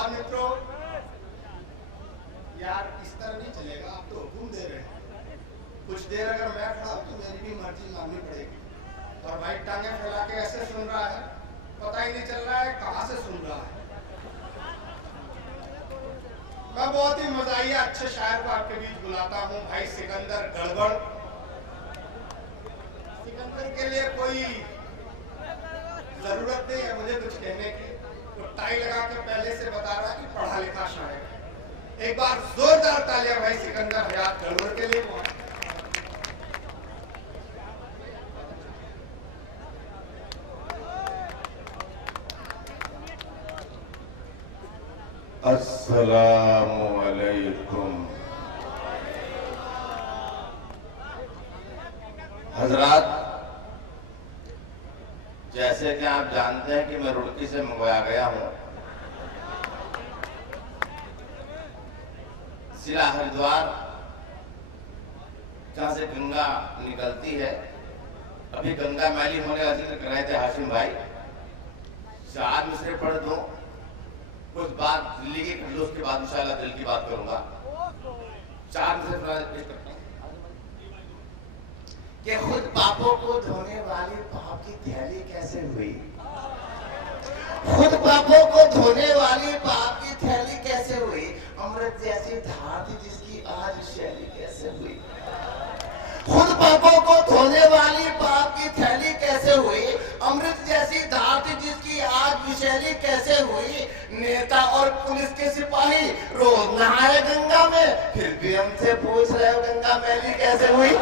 और मित्रों, यार इस तरह नहीं चलेगा। आप तो हुक्म दे रहे हैं, कुछ देर अगर मैं खड़ा हूं तो मेरी भी मर्जी माननी पड़ेगी। और भाई टांगे फैला के ऐसे सुन रहा है, पता ही नहीं चल रहा है कहां से सुन रहा है। मैं बहुत ही मजाहिया अच्छे शायर को आपके बीच बुलाता हूं, भाई सिकंदर गड़बड़। सिकंदर के लिए कोई जरूरत नहीं है मुझे कुछ कहने की, तो टाई लगा के पहले से बता रहा है कि पढ़ा लिखा शायर। एक बार जोरदार तालियां भाई सिकंदर हयात गड़बड़ के लिए। अस्सलामु अलैकुम। हजरात, जैसे कि आप जानते हैं कि मैं रुड़की से मंगवाया गया हूं। जिला हरिद्वार जहां से गंगा निकलती है। अभी गंगा मैली होने का जिक्र कर रहे थे हाशिम भाई। 4 मिसरे पढ़ दो, कुछ बात दिल्ली की कर लो, उसके बाद इंशाल्लाह दिल की बात करूंगा। 4 मिसरे पेश करता हूं कि खुद पापों को धोने वाली पाप की थैली कैसे हुई। खुद पापों को धोने वाली पाप की थैली कैसे हुई। अमृत जैसी धार थी जिसकी आज शैली कैसे हुई। खुद पापों को धोने वाली पाप की थैली कैसे हुई। अमृत जैसी धार थी जिसकी आज विशैली कैसे हुई। नेता और पुलिस के सिपाही रोज नहाए गंगा में, फिर भी हमसे पूछ रहे हो गंगा मैली कैसे हुई।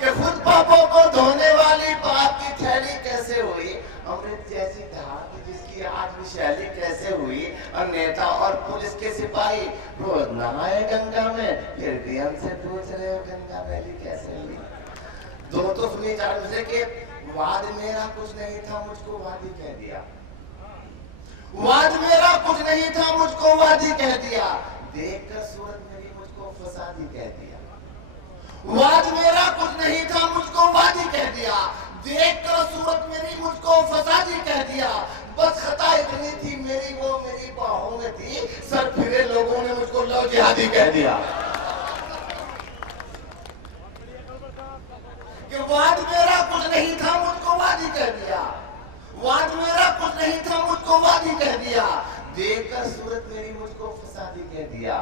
कि खुद पापों को धोने वाली पाप की थैली कैसे हुई। अमृत जैसी धार थी जिसकी आज विशैली कैसे हुई। और नेता और पुलिस के सिपाही रोज नहाए गंगा में, फिर भी हमसे पूछ रहे हो गंगा मैली कैसे हुई। दो तो सुनिए 4 मिसरे के। वाद मेरा कुछ नहीं था मुझको वादी कह दिया। वाद मेरा कुछ नहीं था मुझको वादी कह दिया। देखकर सूरत मेरी मुझको फसादी कह दिया। वाद मेरा कुछ नहीं था मुझको वादी कह दिया। देखकर सूरत मेरी मुझको फसादी कह दिया। बस खता इतनी थी मेरी, वो मेरी बाहों में थी। सर फिरे लोगों ने मुझको लव जिहादी कह दिया। कि वाद मेरा कुछ नहीं था मुझको वादी कह दिया। वाद मेरा कुछ नहीं था मुझको वादी कह दिया। देखकर सूरत मेरी मुझको फसादी कह दिया।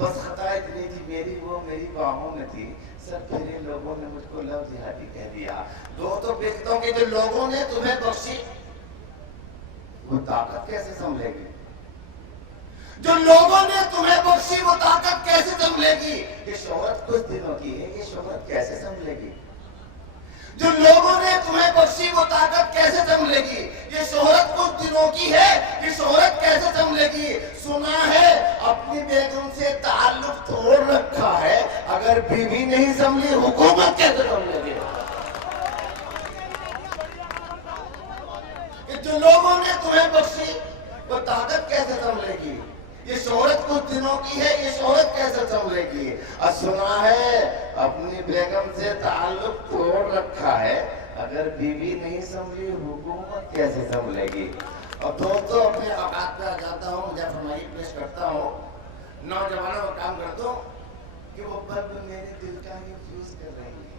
बस खता इतनी थी मेरी, वो मेरी बाहों में थी। सब फिरे लोगों ने मुझको लव जिहादी कह दिया। दोस्तों बेचतों के जो लोगों ने तुम्हें बख्शी, वो ताकत कैसे संभलेगी। जो लोगों ने तुम्हें बख्शी वो ताकत कैसे संभलेगी। ये शोहरत कुछ दिनों की है, ये शोहरत कैसे संभलेगी। जो लोगों ने तुम्हें बख्शी वो ताकत कैसे संभलेगी। ये शोहरत कुछ दिनों की है, ये शोहरत कैसे संभलेगी। सुना है अपनी बेगम से ताल्लुक तोड़ रखा है, अगर बीवी नहीं संभली हुकूमत कैसे संभलेगी। जो लोगों ने तुम्हें बख्शी वो ताकत कैसे संभलेगी। ये शोहरत कुछ दिनों की है, ये शोहरत कैसे संभलेगी। और सुना है अपनी बेगम से ताल्लुक तोड़ रखा है, अगर बीवी नहीं संभली हुकूमत कैसे संभलेगी। और दोस्तों अपने औकात पे आ जाता हूँ, मुझे फरमाइश पेश करता हूँ। नौजवानों का काम कर दो कि वो बल्ब मेरे दिल का ये फ्यूज कर रही है।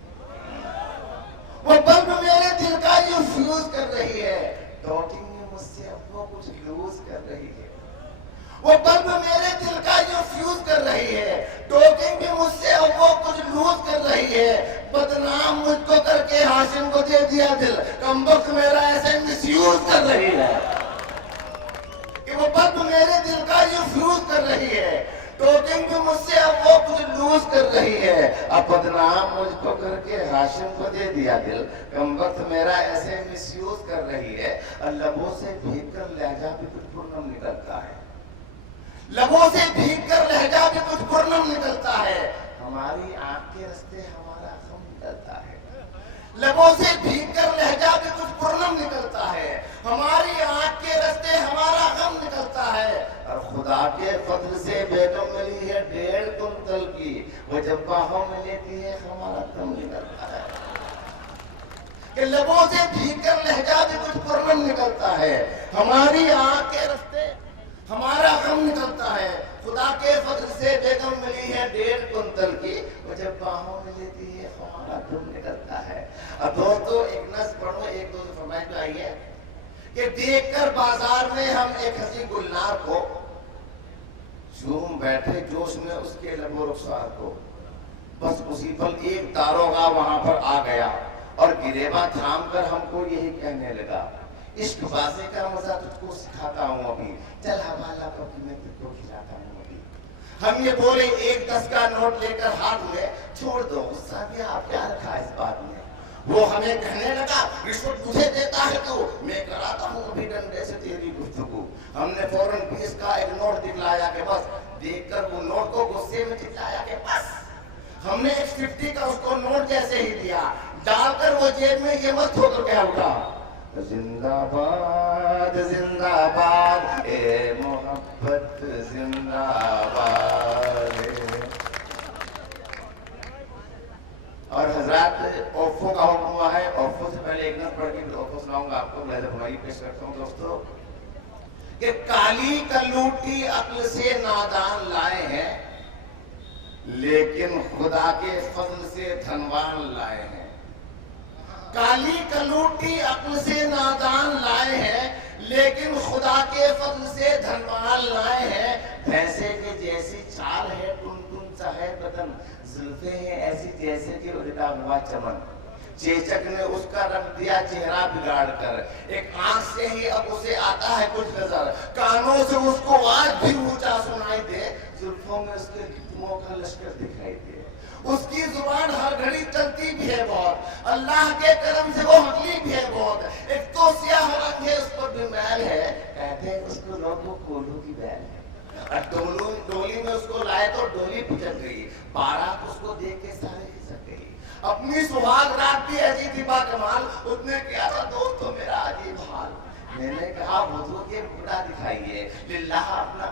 वो बल्ब मेरे दिल का ये फ्यूज कर रही है। डॉटिंग में मुझसे अब वो कुछ लूज कर रही है। वो बल्ब मेरे दिल का जो फ्यूज कर रही है। टोकिंग भी मुझसे अब वो कुछ लूज कर रही है। बदनाम मुझको करके हाशिम को दे दिया दिल, कमबख्त मेरा ऐसे मिसयूज कर रही है। कि वो बल्ब मेरे दिल का जो फ्यूज कर रही है। टोकिंग भी मुझसे अब वो कुछ लूज कर रही है। अब बदनाम मुझको करके हाशिम को दे दिया दिल, कमबख्त मेरा ऐसे मिसयूज कर रही है। और लबों से भीग कर लहजा भी कुछ पूर्णम निकलता है। लबों से भीग कर लहजा भी कुछ पूर्णम निकलता है। हमारी आंख के रास्ते हमारा गम निकलता है। लबों से भीग कर लहजा भी कुछ पूर्णम निकलता है। हमारी आंख के रास्ते हमारा गम निकलता है। और खुदा के फजल से बेगम मिली है 1.5 कुंतल की, वो जब बाहों में लेती है हमारा दम निकलता है। कि लबों से भीतर लहजा भी कुछ पुरमन निकलता है। हमारी आंख के रास्ते हमारा गम निकलता है। खुदा के फजल से बेगम मिली है 1.5 कुंतल की, वो जब बाहों में लेती है हमारा दम निकलता है। अब दोस्तों एक नस पढ़ो, एक दो फरमाइश तो आई है कि देखकर बाजार में हम एक हंसी गुलनार को झूम बैठे जोश में उसके लबो रुखसार को। बस उसी पल एक दारोगा वहां पर आ गया और गिरेबा थाम कर हमको यही कहने लगा, इश्क बाज़े का मजा तुझको सिखाता हूँ अभी, चल हवाला कभी मैं तुझको खिलाता हूँ अभी। हम ये बोले 1 10 का नोट लेकर हाथ में, छोड़ दो गुस्सा भी, आप क्या रखा इस बात में। वो हमें कहने लगा, रिश्वत तुझे देता है तू, मैं कराता हूँ अभी डंडे से तेरी गुफ्तगू। हमने फौरन 20 का एक नोट दिखलाया के बस, देखकर वो नोट को गुस्से में दिखलाया के बस। हमने एक 50 का उसको नोट जैसे ही दिया, डालकर वो जेब में ये मत होकर क्या उठा, जिंदाबाद जिंदाबाद ए मोहब्बत जिंदाबाद। और हजरात ओफो का हुक्म हुआ है। ओफो से पहले एक नज़र पढ़ के ओफो सुनाऊंगा आपको, मैं फरमाई पेश करता हूँ दोस्तों कि काली कलूटी अक्ल से नादान लाए हैं, लेकिन खुदा के फजल से धनवान लाए हैं। काली कलूटी अक्ल से नादान लाए हैं, लेकिन खुदा के फजल से धनवान लाए हैं। भैंसे के जैसी चाल है टुन सा है बदन, जुल्फे हैं ऐसी जैसे कि उलटा हुआ चमन। चेचक ने उसका रख दिया चेहरा बिगाड़ कर, एक आंख से ही अब उसे आता है कुछ नजर, कानों से उसको आज भी ऊंचा सुनाई दे, जुल्फों में उसके दुमों का लश्कर दिखाई दे। उसकी जुबान हर घड़ी चलती भी है बहुत, अल्लाह के करम से वो हकली भी है बहुत। एक तो सियाह रंग है, उस पर भी मैल है, कहते हैं उसको लोगों कोल्हू की बैल है। डोली में उसको लाए तो डोली पिचक गई, बारात उसको देख के सारे खिसक गई। अपनी सुहाग रात भी ऐसी थी बाकमाल, उसने किया था दोस्तों मेरा अजीब हाल। मैंने कहा हुजूर ये घूंघटा दिखाइए लिल्लाह अपना,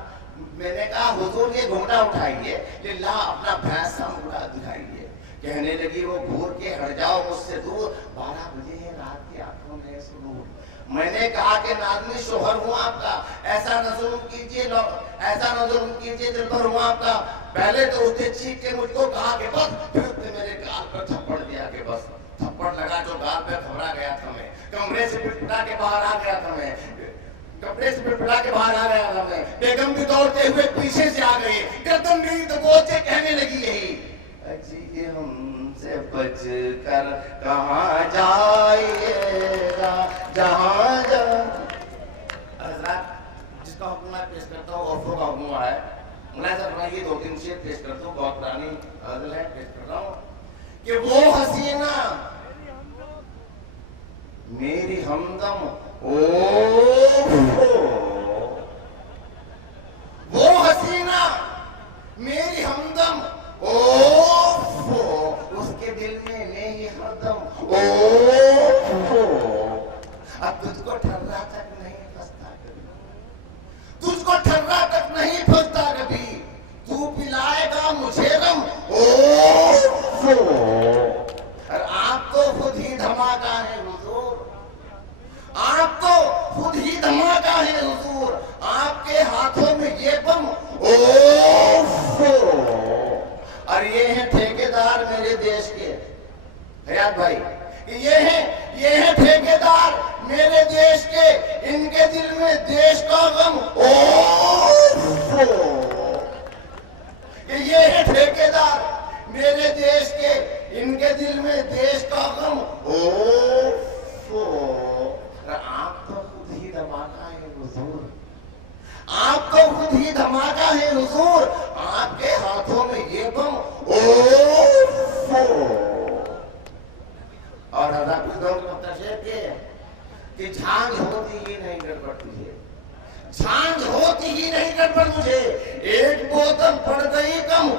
मैंने कहा हुजूर ये घूंघटा उठाइए लिल्लाह अपना भैंस सा मुंडा दिखाइए। कहने लगी वो घूर के हट जाओ मुझसे दूर, 12 बजे है रात की आंखों में सुरूर। मैंने कहा कि नाज़मी शोहर हूँ आपका, ऐसा नज़र कीजिए, ऐसा नज़र कीजिए दिल पर हूँ आपका। पहले तो उसने चीख के मुझको कहा कि बस, फिर उसने मेरे गाल पर थप्पड़ दिया कि बस। थप्पड़ लगा जो गाल पे घबरा गया था मैं, कमरे से पिटपिटा के बाहर आ गया था मैं, कपड़े से पिटपिटा के बाहर आ गया था मैं। बेगम भी दौड़ते हुए पीछे से आ गई, गर्दन मेरी दबोच के कहने लगी यही, अजी हमसे बच कर कहाँ जाइएगा जहाँ जा। हज़रात जिसका हुक्म मैं पेश करता हूँ ओफो का हुक्म है, मुलाज़ा फरमाइए 2-3 शेर पेश करता हूँ, बहुत पुरानी गज़ल है, पेश करता हूँ कि वो हसीना मेरी हमदम वो हसीना मेरी हमदम उसके दिल में नहीं हरदम अब तुझको ठर्रा तक नहीं फंसता कभी, तुझको ठर्रा तक नहीं फंसता कभी, तू पिलाएगा मुझे रम और आप तो खुद ही धमाका है हुजूर, आप तो खुद ही धमाका है हुजूर, आपके हाथों में ये बम और ये हैं ठेकेदार मेरे देश के। हयात भाई ये हैं ठेकेदार मेरे देश के, इनके दिल में देश का गम ये हैं ठेकेदार मेरे देश के, इनके दिल में देश का गम आप तो खुद ही धमाका है हुजूर, आप तो खुद ही धमाका है हुजूर, आपके हाथों में ये बम और कि झांझ होती ही नहीं गड़बड़ तुझे, झांझ होती ही नहीं गड़बड़ मुझे, एक बोतल पड़ गई कम